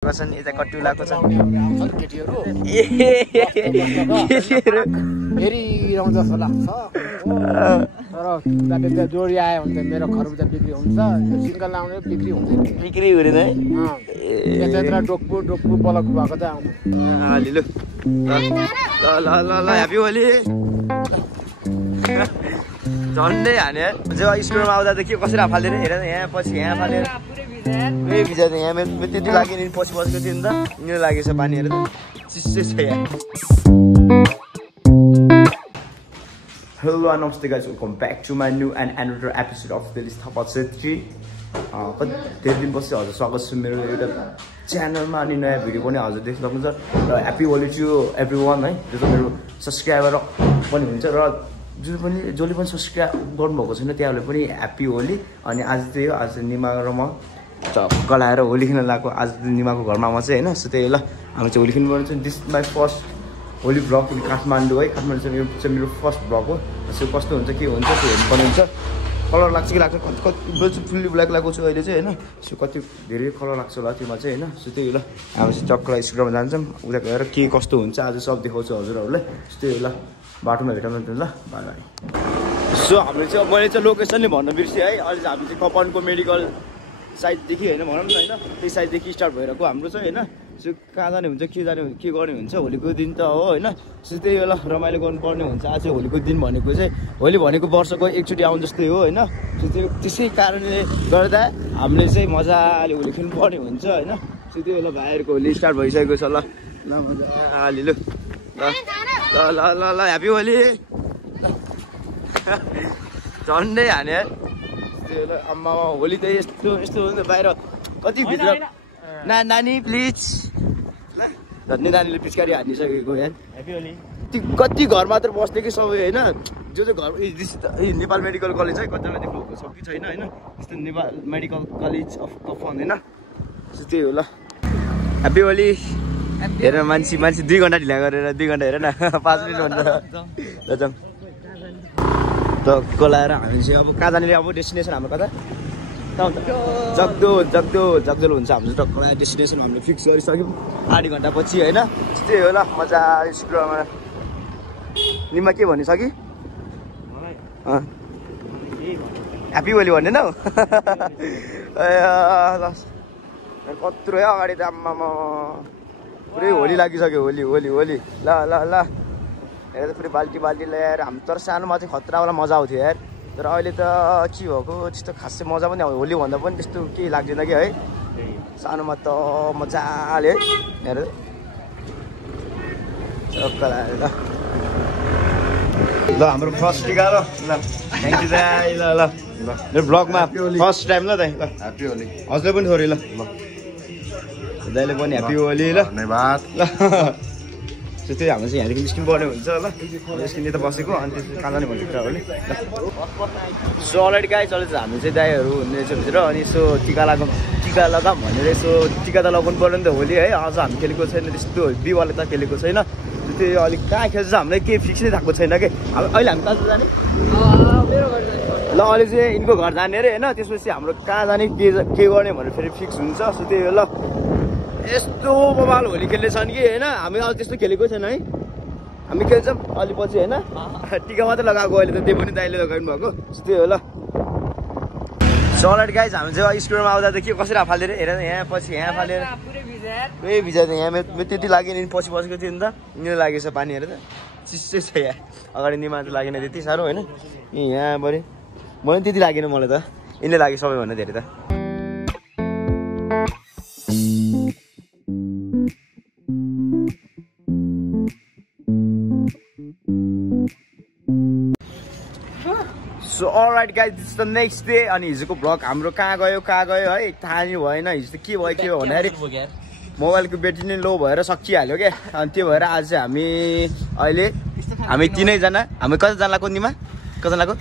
छन् यता कट्युलाको छन् केटीहरु हेरिरहँ जस्तो लाग्छ तर दाबेदा जोडी आयो भने त मेरो खरबुजा बिक्री हुन्छ सिंगल लाउने बिक्री हुँदैन बिक्री हुँदैन है यता डोक्पु पलक भएको त आउँछ लिलु ल ह्यापी होली झन्डै हाने जब स्कुलमा आउँदा त के कसरी फाल्दैन हेर यहाँ पछि यहाँ फालेर पुरै भिजाएको यहाँ मेरो त्यति लाग्यो नि पछि बसेको थियो नि त यिनीहरू लागेछ पानीहरू त चिसै छ यहाँ Hello and namaste guys, welcome back to my new and another episode of Daily Thapa Chhetri. कति धेरै दिनपछि हजुर स्वागत छ मेरो एउटा च्यानलमा अनि नयाँ भिडियो पनि हजुर देख्न सक्नुहुन्छ र ह्यापी होली टु एभ्रीवन है जो चाहिँ मेरो सब्स्क्राइबर पनि हुन्छ र जसले पनि सब्स्क्राइब गर्नुभएको छैन त्यहाँले पनि ह्यापी होली अनि आज त्यही हो आज निमा र म चक्क लाएर होली खेल्न लागेको आज निमाको घरमा म चाहिँ हैन सो त्यही ल हामी चाहिँ होली खेल्नु पर्छ this my first Holi blog in Kathmandu है काठमाडौँ चाहिँ मेरो फर्स्ट ब्लग हो सो कस्तो हुन्छ के हुन्छ त्यो हेर्नुपर्ने हुन्छ कलर लाग्छ कि लाग्छ कति फुल्ली ब्ल्याक लगाएको छु अहिले चाहिँ हैन सो कति धेरै कलर लाग्छ होला त्योमा चाहिँ हैन सो त्यही ल हामी चाहिँ चक्क स्कुलमा जान्छौँ उता गएर के कस्तो हुन्छ आज सब देखाउँछु हजुरहरूलाई सो त्यही ल बाटोमा भेटौँ न ल बाई बाई सो हामीले चाहिँ मैले चाहिँ लोकेसन नै भन्न बिर्सेँ है अहिले चाहिँ हामी चाहिँ कपनको मेडिकल साइडदेखि होइन भनौँ न होइन त्यही साइडदेखि स्टार्ट भइरहेको हाम्रो चाहिँ होइन सो कहाँ जाने हुन्छ के गर्ने हुन्छ होलीको दिन त हो होइन सो त्यही बेला रमाइलो गर्नुपर्ने हुन्छ आज होलीको दिन भनेको चाहिँ होली भनेको वर्षको एकचोटि आउनु जस्तै हो होइन सो त्यो त्यसै कारणले गर्दा हामीले चाहिँ मजाले होली खेल्नु पर्ने हुन्छ होइन सो त्यो बेला भाइहरूको होली स्टार्ट भइसकेको छ ल मजाले लु ल ह्यापी होली झन्डै हाने आम्मा होली त यस्तो हुन्छ बाहिर कति भित्र नानी प्लिज धन्य नानीले पिचकारी हानिसकेको यहाँ कति घर मात्र बस्ने कि सबै होइन जो चाहिँ घर नेपाल मेडिकल कलेज है कतिजना देख्नुभएको छ कि छैन होइन त्यस्तो नेपाल मेडिकल कलेज अफ कफन होइन त्यही हो ल ह्याप्पी होली हेर मान्छे 2 घन्टा ढिला गरेर 2 घन्टा हेर न 5 मिनट भन्दा ल जाउँ त कोलाएर हामी चाहिँ अब कहाँ जाने अब डेस्टिनेसन हाम्रो कता जगदोल हुन्छ हाम्रो टक्क डेस्टिनेसन हामीले फिक्स गरिसक्यौँ 8 घन्टा पछि होइन त्यही हो ल मजा स्कुलमा निमा के भनिस् कि ह्याप्पी होली भन्दैन हौ कत्रो है अगाडि त आम्मामा पुरै होली लागिसक्यो होली ल हेर त फेरि बाल्टी ल्याएर हामी तर सानोमा चाहिँ खतरावाला मजा आउँथ्यो यार तर अहिले त के भएको त्यस्तो खासै मजा पनि आउँयो होली भन्दा पनि त्यस्तो केही लाग्दैन कि है सानोमा त मजाले हेर चक्क लाग्यो ल हाम्रो फर्स्ट टिका ल थ्याङ्क यू दाइ ल मेरो ब्लगमा फर्स्ट टाइम ल दाइ ल ह्याप्पी होली हजुरले पनि थोरै ल दाइले पनि ह्याप्पी होली ल धन्यवाद ल त्यही हाम्रो चाहिँ यहाँदेखि निस्किनु पर्ने हुन्छ ल निस्किने त बसेको अनि त्यसपछि कहाँ जाने भन्ने कुरा हो नि सो अलरेडी गाइस अहिले चाहिँ हामी चाहिँ दाइहरू हुनेछ भित्र अनि यसो टिका लगाऊँ भनेर यसो टिका त लगाउनु पर्यो नि त होली है अझ हामी खेलेको छैन त्यस्तो बिवाले त खेलेको छैन त्यही अलिक कहाँ खेल्छ हामीलाई केही फिक्स नै थाएको छैन कि अहिले हामी कहाँ जाने ल अहिले चाहिँ यिनको घर जाने अरे होइन त्यसपछि हाम्रो कहाँ जाने के गर्ने भनेर फेरि फिक्स हुन्छ सो त्यही हो ल यस्तो मोबाइल होली खेल्ने छन् कि होइन हामी अब त्यस्तो खेलेको छैन है हामी खेल्छौँ अलि पछि होइन टिका मात्रै लगाएको अहिले त त्यो पनि दाइले लगाउनु भएको त्यही हो ल सो अलरेडी गाइज हामी चाहिँ स्कुलमा आउँदा त के कसरी फालेर हेर यहाँ पछि यहाँ फालेर पुरै भिजाएको यहाँ मेरो त्यति लाग्यो नि पछि बसेको थियो नि त यिनीहरू लागेछ पानीहरू त चिसै छ यहाँ अगाडि निमा त लागेन त्यति साह्रो होइन यहाँभरि मलाई त्यति लागेन मलाई त यिनले लाग्यो सबैभन्दा धेरै त so all right guys this the next day अनि हिजोको ब्लग हाम्रो कहाँ गयो है थाहा नै भएन हिजो त के भयो के भन्दाखेरि मोबाइलको ब्याट्री नै लो भएर सकिहाल्यो क्या अनि त्यो भएर आज चाहिँ हामी तिनैजना हामी कता जान लागेको निमा कता लागेको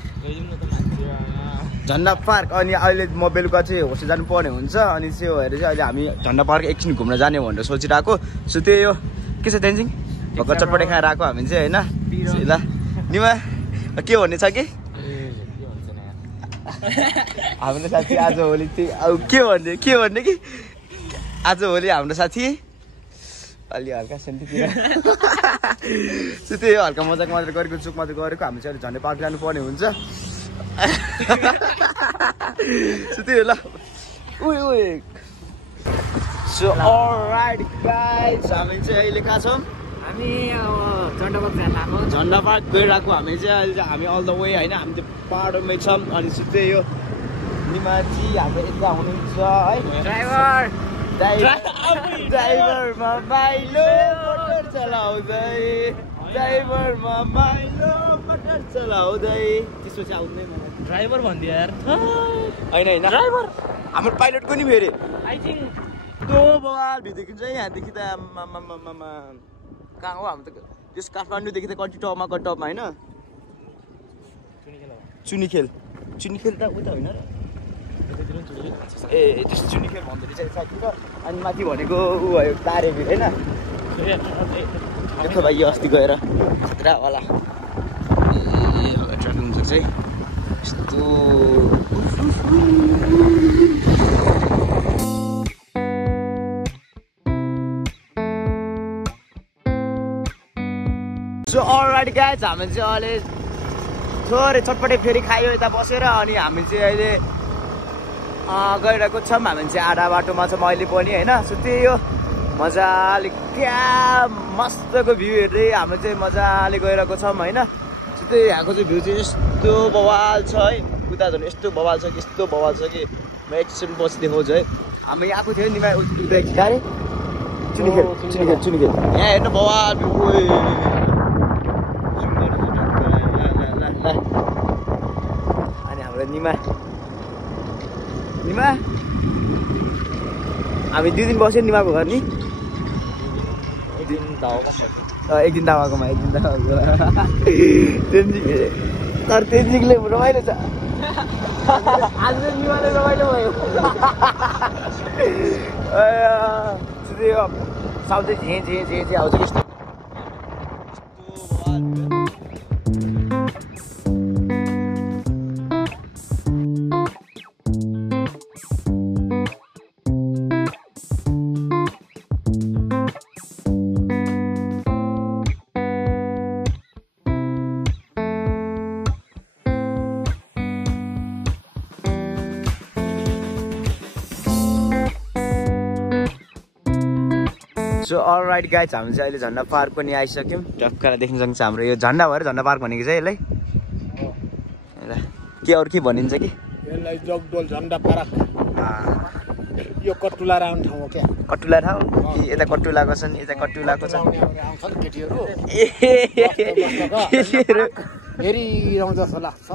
झन्डा पार्क अनि अहिले म बेलुका चाहिँ होस्टेल जानुपर्ने हुन्छ अनि त्यो भएर चाहिँ अहिले हामी झन्डा पार्क एकछिन घुम्न जाने भनेर सोचिरहेको सो त्यही हो के छ तेन्जिङ भर्खर चटपटे खाएर आएको हामी चाहिँ होइन ल निमा के भन्ने छ कि हामीले साथी आज होली चाहिँ अब के भन्ने कि आजभोलि हाम्रो साथी अलि हल्का सेन्टितिर सो त्यही हो हल्का मजाक मात्र गरेको चुक मात्र गरेको हामी चाहिँ झन्डै पार्क जानुपर्ने हुन्छ सो त्यही हो ल सो अलराइट गाइज हामी चाहिँ अहिले कहाँ छौँ हामी झन्डा पार्क जान लाग्यो झन्डा पार्क गइरहेको हामी चाहिँ अहिले चाहिँ हामी अल द वे होइन हामी त्यो पाहाडमै छौँ अनि त्यही हो निमाजी हाम्रो यता हुनुहुन्छ है ड्राइभरमा माइलो मोटर चलाउँदै ड्राइभरमा माइलो मोटर चलाउँदै त्यसो चाहिँ आउँदैन मलाई ड्राइभर भनिदियो यार होइन होइन ड्राइभर हाम्रो पाइलटको नि फेरि आई थिङ्क त्यो बवालभित्रदेखि चाहिँ यहाँदेखि त कहाँ हो हाम्रो त त्यस काठमाडौँदेखि त कति टपमा होइन चुनिखेल त उता होइन र ए त्यस्तो चुनिखेल भन्दै रहेछ साइडतिर अनि माथि भनेको ऊ भयो तारेभिर होइन देखो भाइ यो अस्ति गएर खतरावाला ए ट्राफिक हुनसक्छ है यस्तो सो अलराइट गाइज हामी चाहिँ अहिले थोरै चटपटे फेरि खायो यता बसेर अनि हामी चाहिँ अहिले गइरहेको छौँ हामी चाहिँ आधा बाटोमा छौँ अहिले पनि होइन सो त्यही हो मजाले क्या मस्तको भ्यू हेर्दै हामी चाहिँ मजाले गइरहेको छौँ होइन सो त्यही यहाँको चाहिँ भ्यू चाहिँ यस्तो बवाल छ है उता झन् यस्तो बवाल छ कि यस्तो बवाल छ कि म एकछिन पछि देखाउँछु है हामी आएको थियो नि गाडी चुनिखेल यहाँ हेर्नु बवाल भ्यू अनि हाम्रो निमा हामी 2 दिन बस्यो निमाको घर नि एक दिन दावाकोमा तर तेन्जिङले रमाइलो छ आज निमाले रमाइलो भयो साउथ झे आउँछ यस्तो सो अलराइट गाइज हामी चाहिँ अहिले झन्डा पार्क पनि आइसक्यौँ टक्कर देख्न सक्छ हाम्रो यो झन्डा भएर झन्डा पार्क भनेको चाहिँ यसलाई के अरू के भनिन्छ कि यसलाई जगडोल झन्डा पार्क यो कटुला राउन्ड ठाउँ हो क्या कटुला ठाउँ यता कटुलाको छ नि यता कटुलाको छ केटीहरू फेरि रौँ जस्तो लाग्छ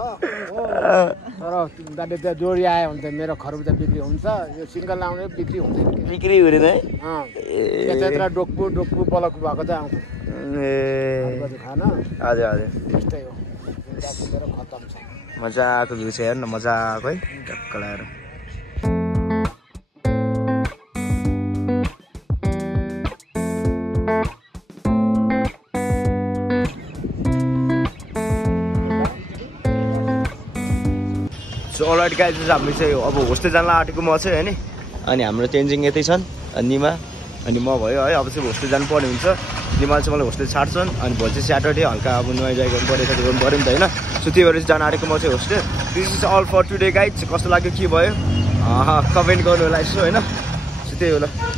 तर दाले त्यहाँ जोडी आयो भने त मेरो खरबुजा बिक्री हुन्छ यो सिङ्गल लाउने बिक्री हुँदैन बिक्री हुँदैन है त्यत्र डोक्पु बलक भएको चाहिँ आउँछ खान हजुर त्यस्तै हो मेरो खतम छ मजाको भ्यू छ हेर्नु मजाको है टक्क लगाएर सो अलराइट गाइज हामी चाहिँ अब होस्टेल जान आँटेको म चाहिँ होइन अनि हाम्रो तेन्जिङ यतै छन् अनि निमा अनि म भयो है अब चाहिँ होस्टेल जानुपर्ने हुन्छ निमाले चाहिँ मलाई होस्टेल छाड्छन् अनि भोलि चाहिँ स्याटरडे हल्का अब नुहाइधुवाइ गर्नु पऱ्यो गर्नु पऱ्यो नि त होइन सो त्यही भएर चाहिँ जान आँटेको म चाहिँ hostel this is all for today guys कस्तो लाग्यो के भयो कमेन्ट गर्नु होला यसो होइन सो त्यही हो ल